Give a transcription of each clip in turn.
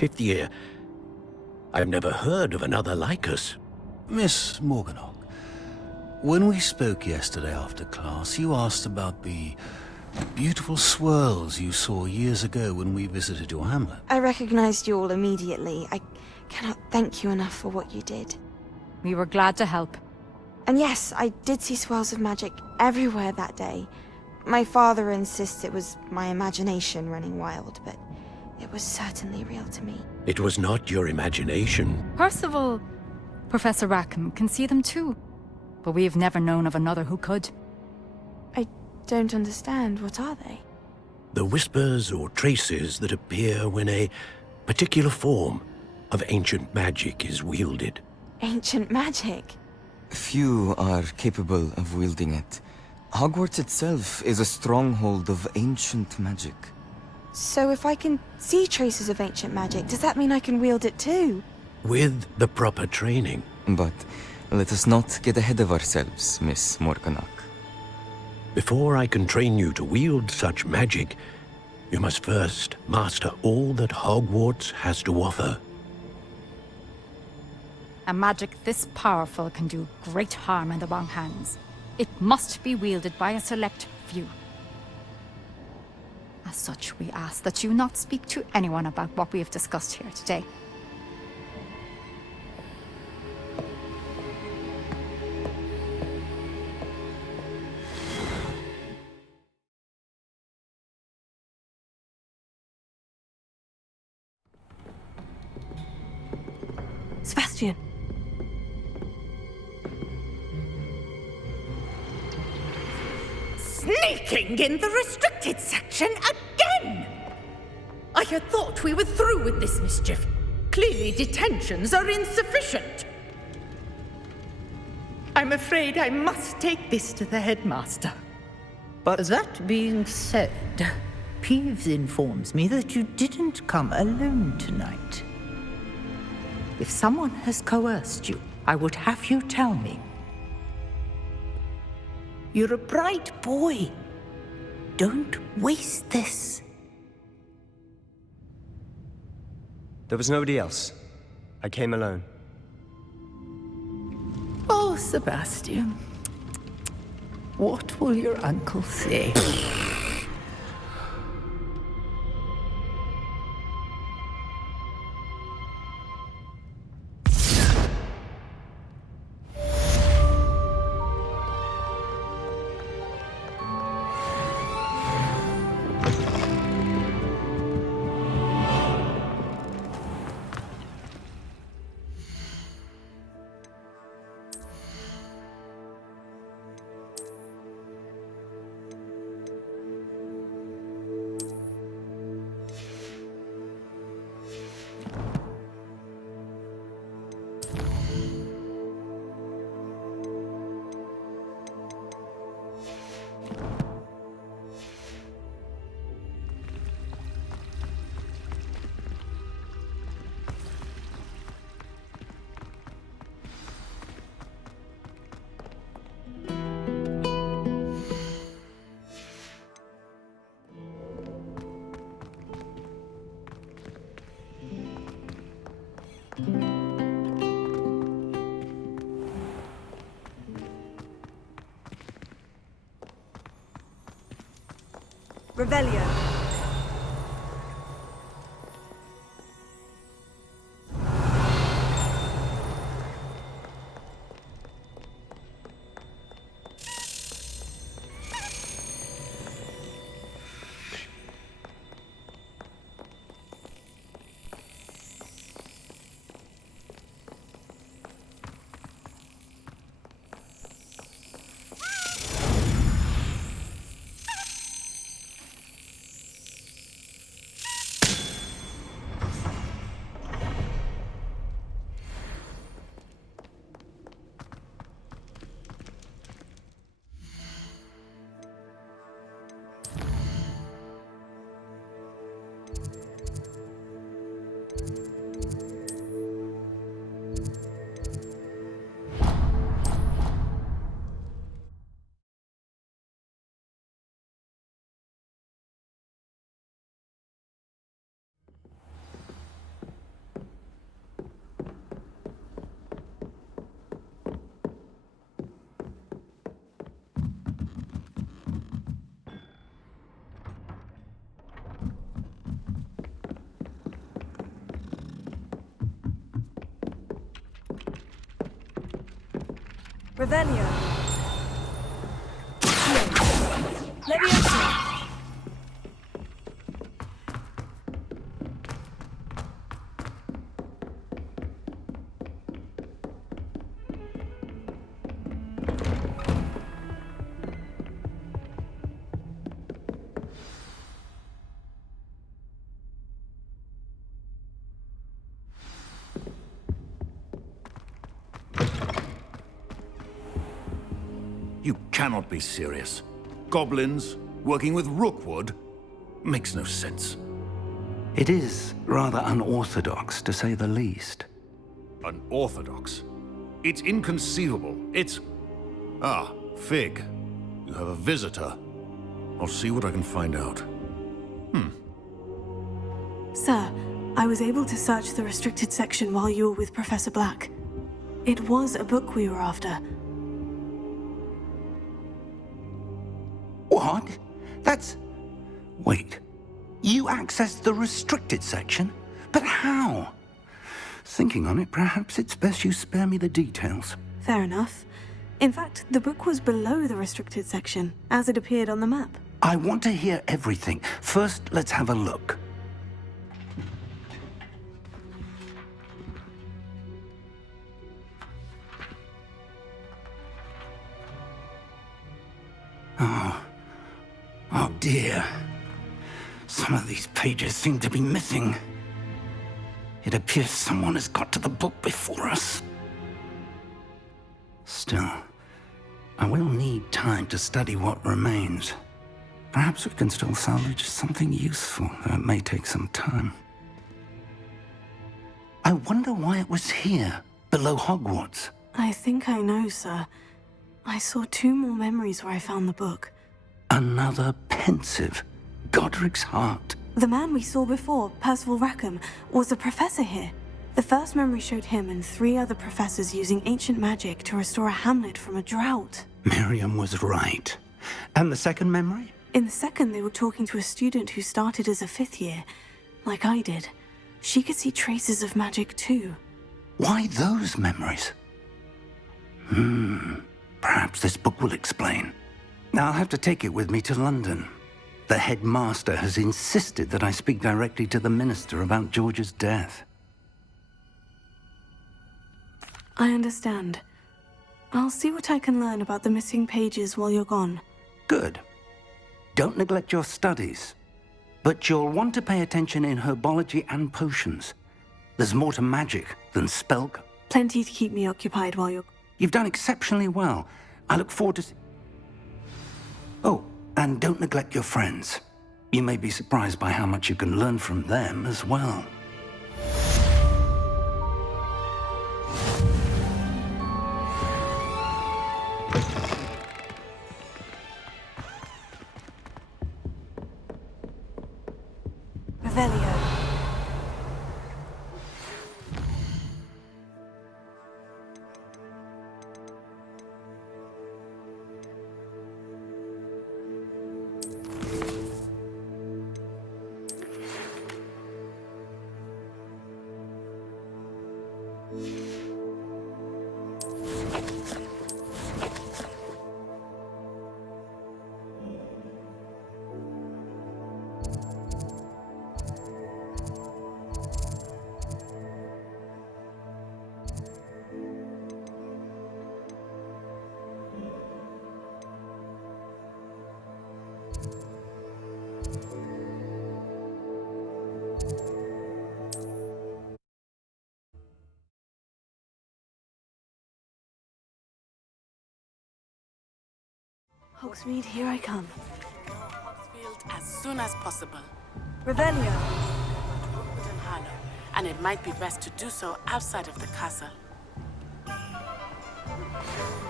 5th year. I've never heard of another like us. Miss Morganach, when we spoke yesterday after class, you asked about the beautiful swirls you saw years ago when we visited your hamlet. I recognized you all immediately. I cannot thank you enough for what you did. We were glad to help. And yes, I did see swirls of magic everywhere that day. My father insists it was my imagination running wild, but it was certainly real to me. It was not your imagination. Percival, Professor Rackham can see them too. But we've never known of another who could. I don't understand. What are they? The whispers or traces that appear when a particular form of ancient magic is wielded. Ancient magic? Few are capable of wielding it. Hogwarts itself is a stronghold of ancient magic. So if I can see traces of ancient magic, does that mean I can wield it too? With the proper training. But let us not get ahead of ourselves, Miss Morganach. Before I can train you to wield such magic, you must first master all that Hogwarts has to offer. A magic this powerful can do great harm in the wrong hands. It must be wielded by a select few. As such, we ask that you not speak to anyone about what we have discussed here today. Sebastian! Sneaking in the restricted section again! I had thought we were through with this mischief. Clearly detentions are insufficient. I'm afraid I must take this to the headmaster. But that being said, Peeves informs me that you didn't come alone tonight. If someone has coerced you, I would have you tell me. You're a bright boy. Don't waste this. There was nobody else. I came alone. Oh, Sebastian. What will your uncle say? Revelio. Revelio. Leviosa. You cannot be serious. Goblins working with Rookwood? Makes no sense. It is rather unorthodox, to say the least. Unorthodox? It's inconceivable. It's... Ah, Fig. You have a visitor. I'll see what I can find out. Sir, I was able to search the restricted section while you were with Professor Black. It was a book we were after. What? That's... Wait. You accessed the restricted section? But how? Thinking on it, perhaps it's best you spare me the details. Fair enough. In fact, the book was below the restricted section, as it appeared on the map. I want to hear everything. First, let's have a look. Oh dear. Some of these pages seem to be missing. It appears someone has got to the book before us. Still, I will need time to study what remains. Perhaps we can still salvage something useful, though it may take some time. I wonder why it was here, below Hogwarts. I think I know, sir. I saw 2 more memories where I found the book. Another pensive. Godric's heart. The man we saw before, Percival Rackham, was a professor here. The first memory showed him and 3 other professors using ancient magic to restore a hamlet from a drought. Miriam was right. And the second memory? In the second, they were talking to a student who started as a 5th year, like I did. She could see traces of magic too. Why those memories? Perhaps this book will explain. I'll have to take it with me to London. The headmaster has insisted that I speak directly to the minister about George's death. I understand. I'll see what I can learn about the missing pages while you're gone. Good. Don't neglect your studies. But you'll want to pay attention in herbology and potions. There's more to magic than spell. Plenty to keep me occupied while you're... You've done exceptionally well. I look forward to... Oh, and don't neglect your friends. You may be surprised by how much you can learn from them as well. Revelio. Hogsmeade, here I come. Hogsfield as soon as possible. Revelio. Rookwood and Harlow, and it might be best to do so outside of the castle.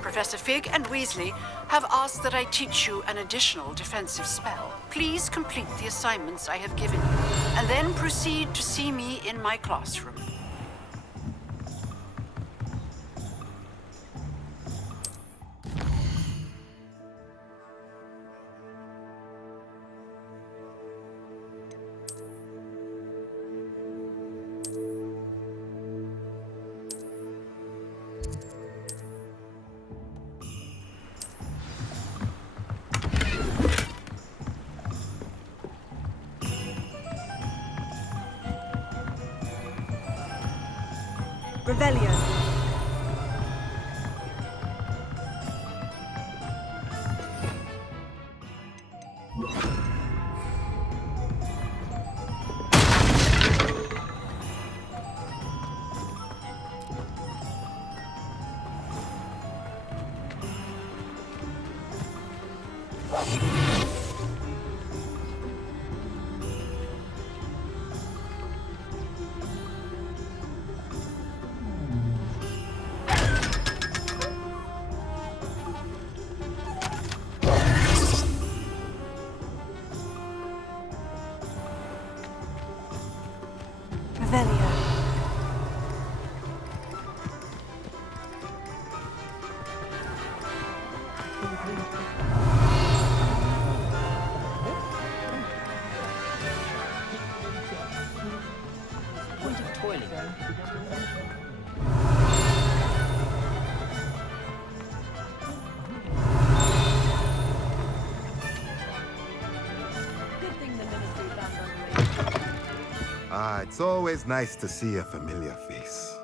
Professor Fig and Weasley have asked that I teach you an additional defensive spell. Please complete the assignments I have given you, and then proceed to see me in my classroom. Revelio. Revelio. Ah, it's always nice to see a familiar face.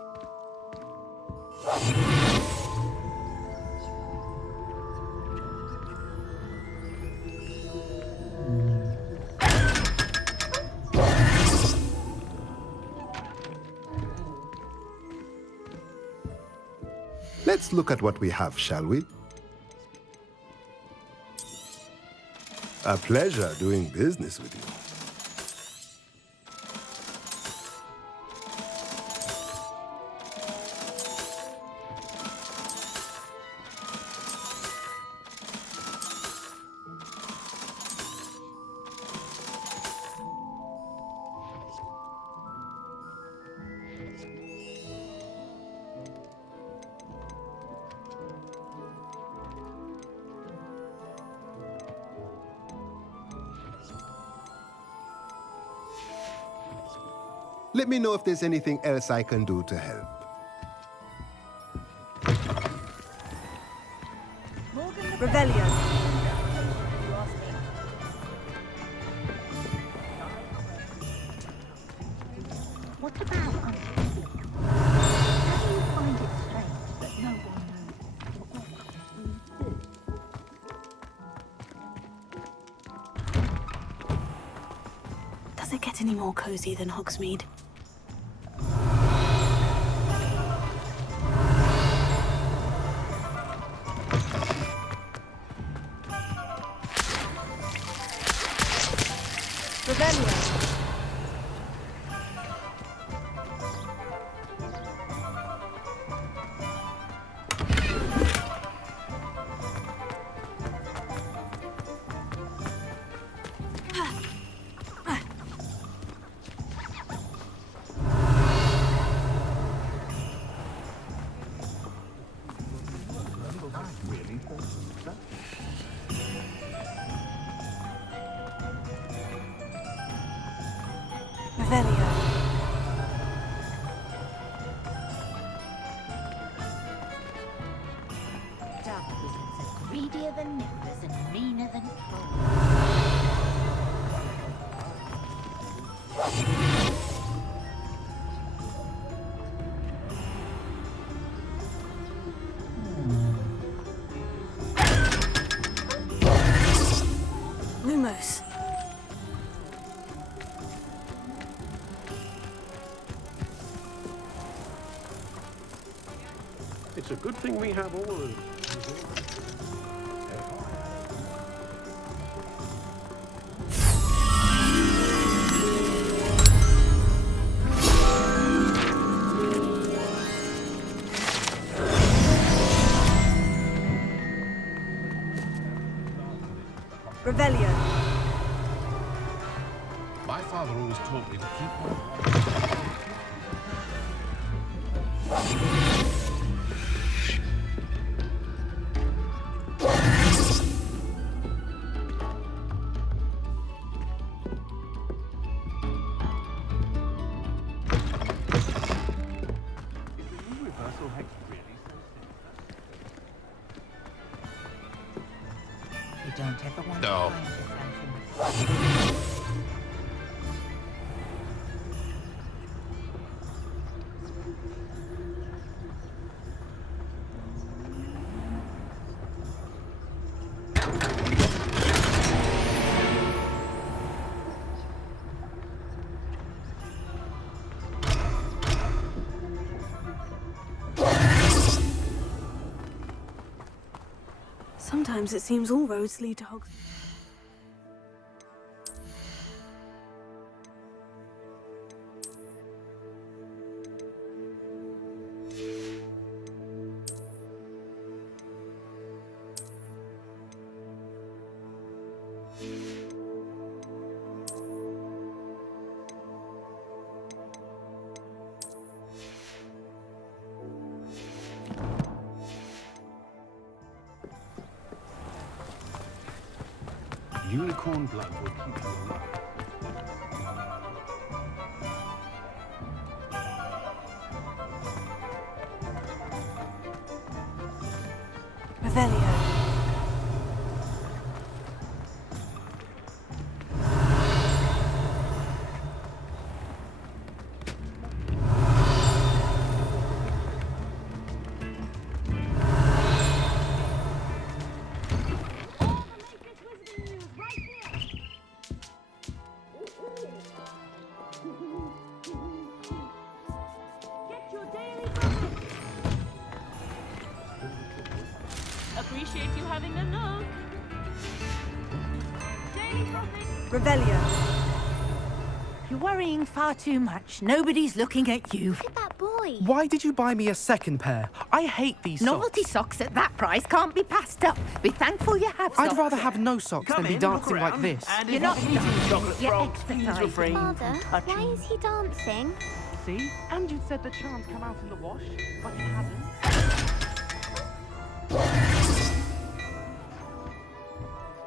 Let's look at what we have, shall we? A pleasure doing business with you. Let me know if there's anything else I can do to help. Revelio. What about how do you find it strange that no one knows what we do? Does it get any more cozy than Hogsmeade? Revelio. Revelio. Dark wizards are greedier than nippers and meaner than trolls. Lumos. It's a good thing we have all of them. Revelio. My father always taught me to keep You don't ever want No. to find yourself in Sometimes it seems all roads lead to Hogsmeade. Unicorn blood will keep you alive. Revelio. Appreciate you having a look. Revelio. You're worrying far too much. Nobody's looking at you. Look at that boy. Why did you buy me a second pair? I hate these Novelty socks. socks at that price can't be passed up. Be thankful you have socks. I'd rather have no socks than be dancing like this. You're not eating chocolate frogs. Father, why is he dancing? See? And you said the charms come out in the wash, but it hasn't.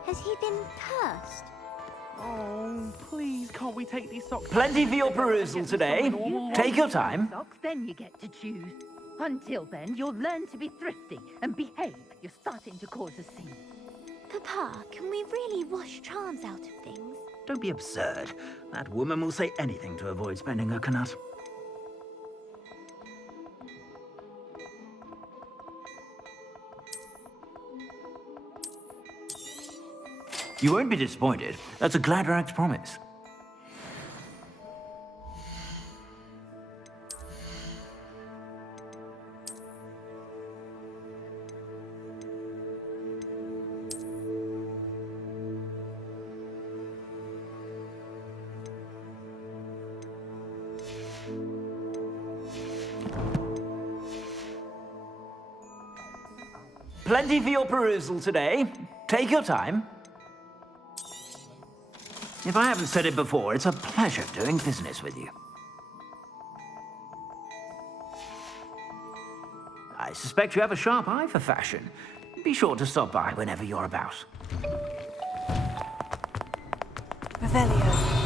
Has he been cursed? Oh, please, can't we take these socks? Plenty for your perusal today. Take your time. Socks, then you get to choose. Until then, you'll learn to be thrifty and behave. You're starting to cause a scene. Papa, can we really wash charms out of things? Don't be absurd. That woman will say anything to avoid spending her knut. You won't be disappointed. That's a Gladrax promise. Plenty for your perusal today. Take your time. If I haven't said it before, it's a pleasure doing business with you. I suspect you have a sharp eye for fashion. Be sure to stop by whenever you're about. Revelio.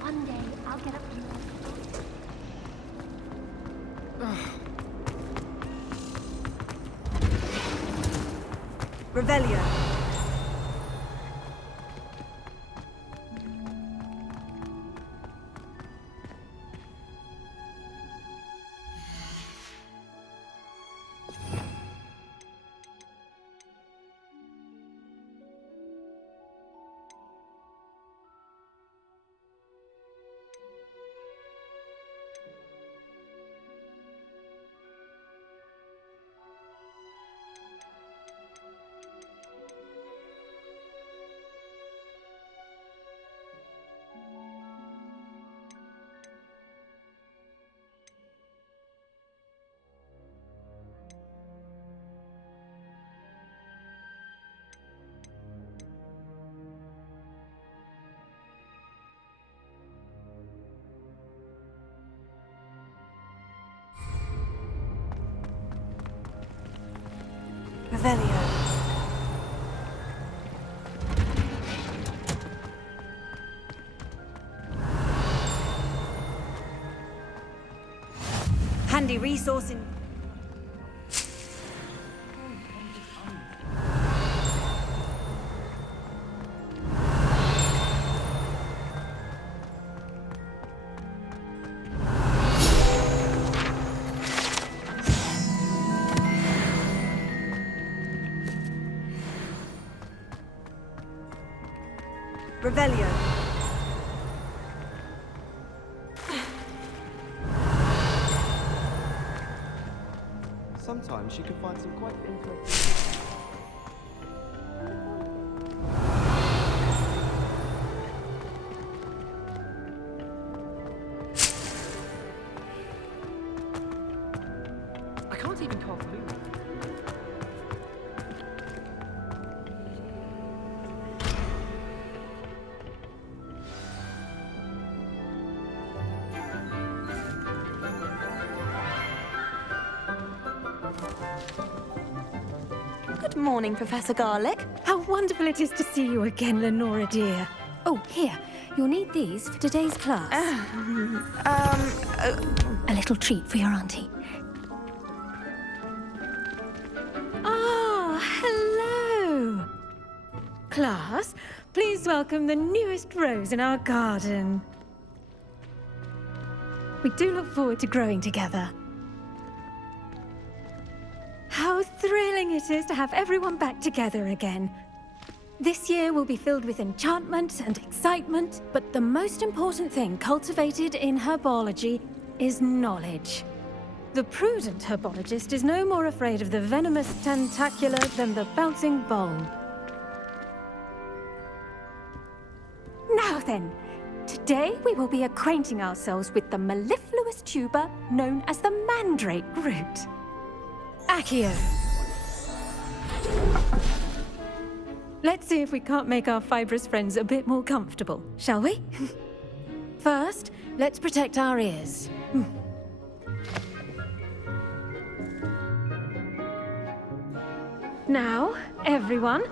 One day, I'll get up and Revelio. Revelio. Handy resource in... Revelio. Sometimes you can find some quite interesting... I can't even cast blue. Good morning, Professor Garlick. How wonderful it is to see you again, Lenora dear. Oh, here. You'll need these for today's class. A little treat for your auntie. Ah, hello. Class, please welcome the newest rose in our garden. We do look forward to growing together. How thrilling it is to have everyone back together again. This year will be filled with enchantment and excitement, but the most important thing cultivated in herbology is knowledge. The prudent herbologist is no more afraid of the venomous tentacula than the bouncing bulb. Now then, today we will be acquainting ourselves with the mellifluous tuber known as the mandrake root. Accio. Let's see if we can't make our fibrous friends a bit more comfortable, shall we? First, let's protect our ears. Now, everyone,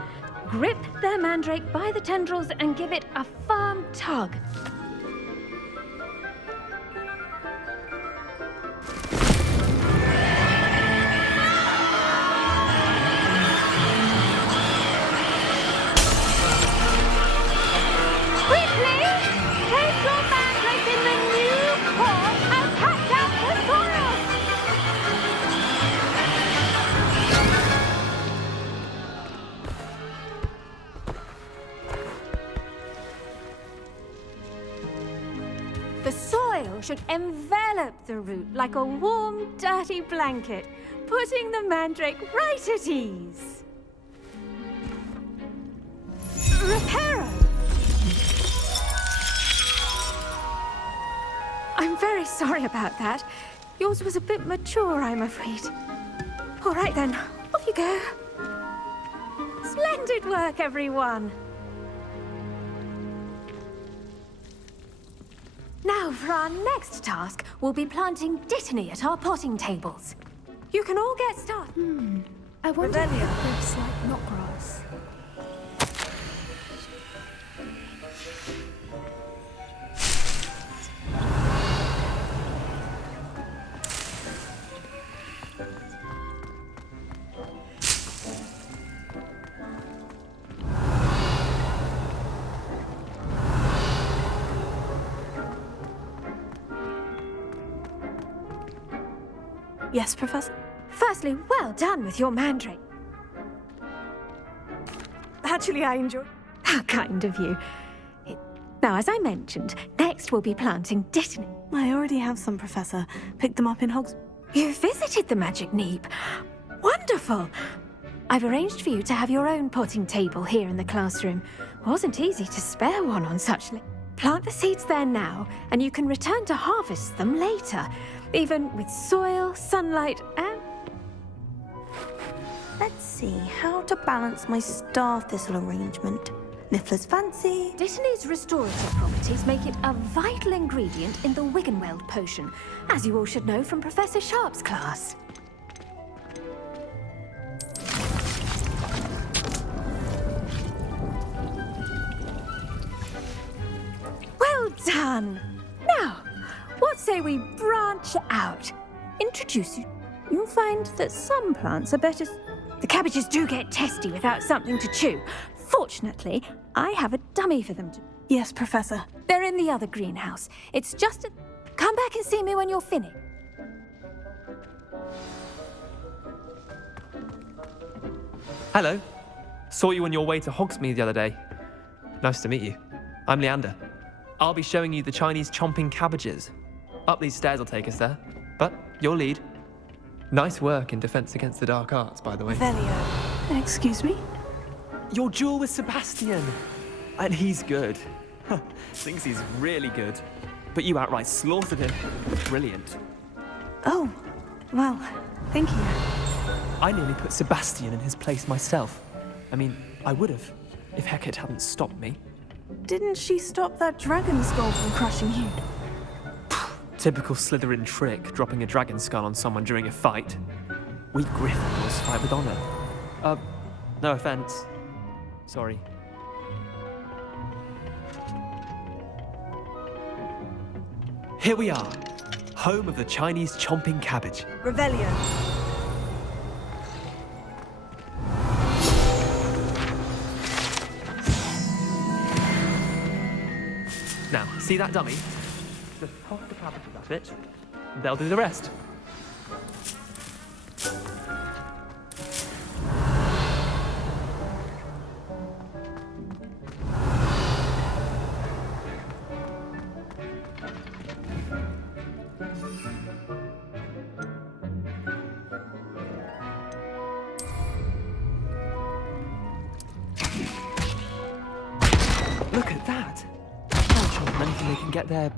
grip their mandrake by the tendrils and give it a firm tug. Should envelop the root like a warm, dirty blanket, putting the mandrake right at ease. Reparo! I'm very sorry about that. Yours was a bit mature, I'm afraid. All right then, off you go. Splendid work, everyone. Now, for our next task, we'll be planting dittany at our potting tables. You can all get started. I wonder if it looks like knotgrass. Yes, Professor? Firstly, well done with your mandrake. Actually, I enjoy... How kind of you. Now, as I mentioned, next we'll be planting dittany. I already have some, Professor. Picked them up in Hogwarts. You visited the Magic Neep. Wonderful. I've arranged for you to have your own potting table here in the classroom. Wasn't easy to spare one on such... Plant the seeds there now, and you can return to harvest them later. Even with soil, sunlight, and... Let's see how to balance my star thistle arrangement. Niffler's fancy. Dittany's restorative properties make it a vital ingredient in the Wiggenweld potion, as you all should know from Professor Sharp's class. fun. Now, what say we branch out? Introduce you. You'll find that some plants are better. The cabbages do get testy without something to chew. Fortunately, I have a dummy for them to... Yes, Professor. They're in the other greenhouse. It's just a... Come back and see me when you're finished. Hello. Saw you on your way to Hogsmeade the other day. Nice to meet you. I'm Leander. I'll be showing you the Chinese chomping cabbages. Up these stairs will take us there. But your lead. Nice work in Defense Against the Dark Arts, by the way. Velio. Excuse me? Your duel with Sebastian. And he's good. Thinks he's really good. But you outright slaughtered him. Brilliant. Oh, well, thank you. I nearly put Sebastian in his place myself. I mean, I would have, if Hecate hadn't stopped me. Didn't she stop that dragon skull from crushing you? Typical Slytherin trick, dropping a dragon skull on someone during a fight. We Gryffindors fight with honor. No offense. Sorry. Here we are, home of the Chinese chomping cabbage. Revelio. Now, see that dummy? Just toss the cabbages at it. They'll do the rest. Look at that! Anything they can get their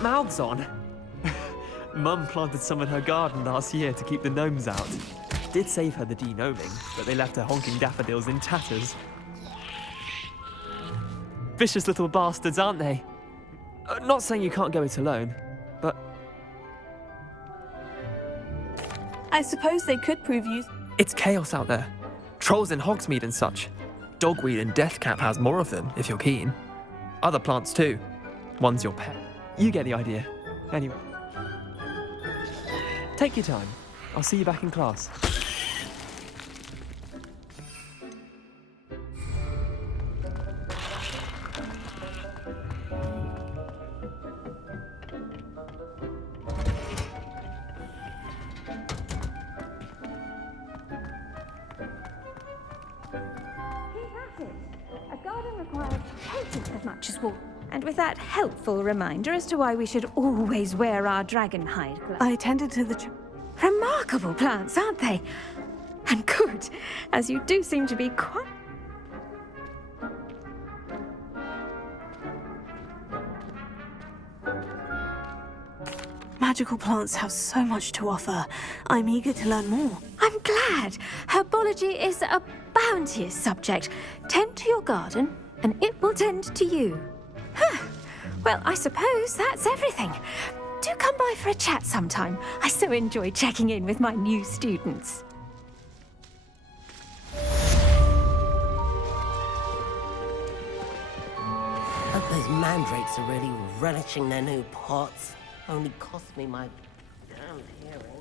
mouths on. Mum planted some in her garden last year to keep the gnomes out. Did save her the de-gnoming, but they left her honking daffodils in tatters. Vicious little bastards, aren't they? Not saying you can't go it alone, but... I suppose they could prove you... It's chaos out there. Trolls in Hogsmeade and such. Dogweed and Deathcap has more of them, if you're keen. Other plants too. One's your pet. You get the idea. Anyway. Take your time. I'll see you back in class. A garden requires patience as much as water. And with that helpful reminder as to why we should always wear our dragon hide gloves. I attended to the... Remarkable plants, aren't they? And good, as you do seem to be quite... Magical plants have so much to offer. I'm eager to learn more. I'm glad. Herbology is a bounteous subject. Tend to your garden, and it will tend to you. Well, I suppose that's everything. Do come by for a chat sometime. I so enjoy checking in with my new students. Hope those mandrakes are really relishing their new pots. Only cost me my damned hearing.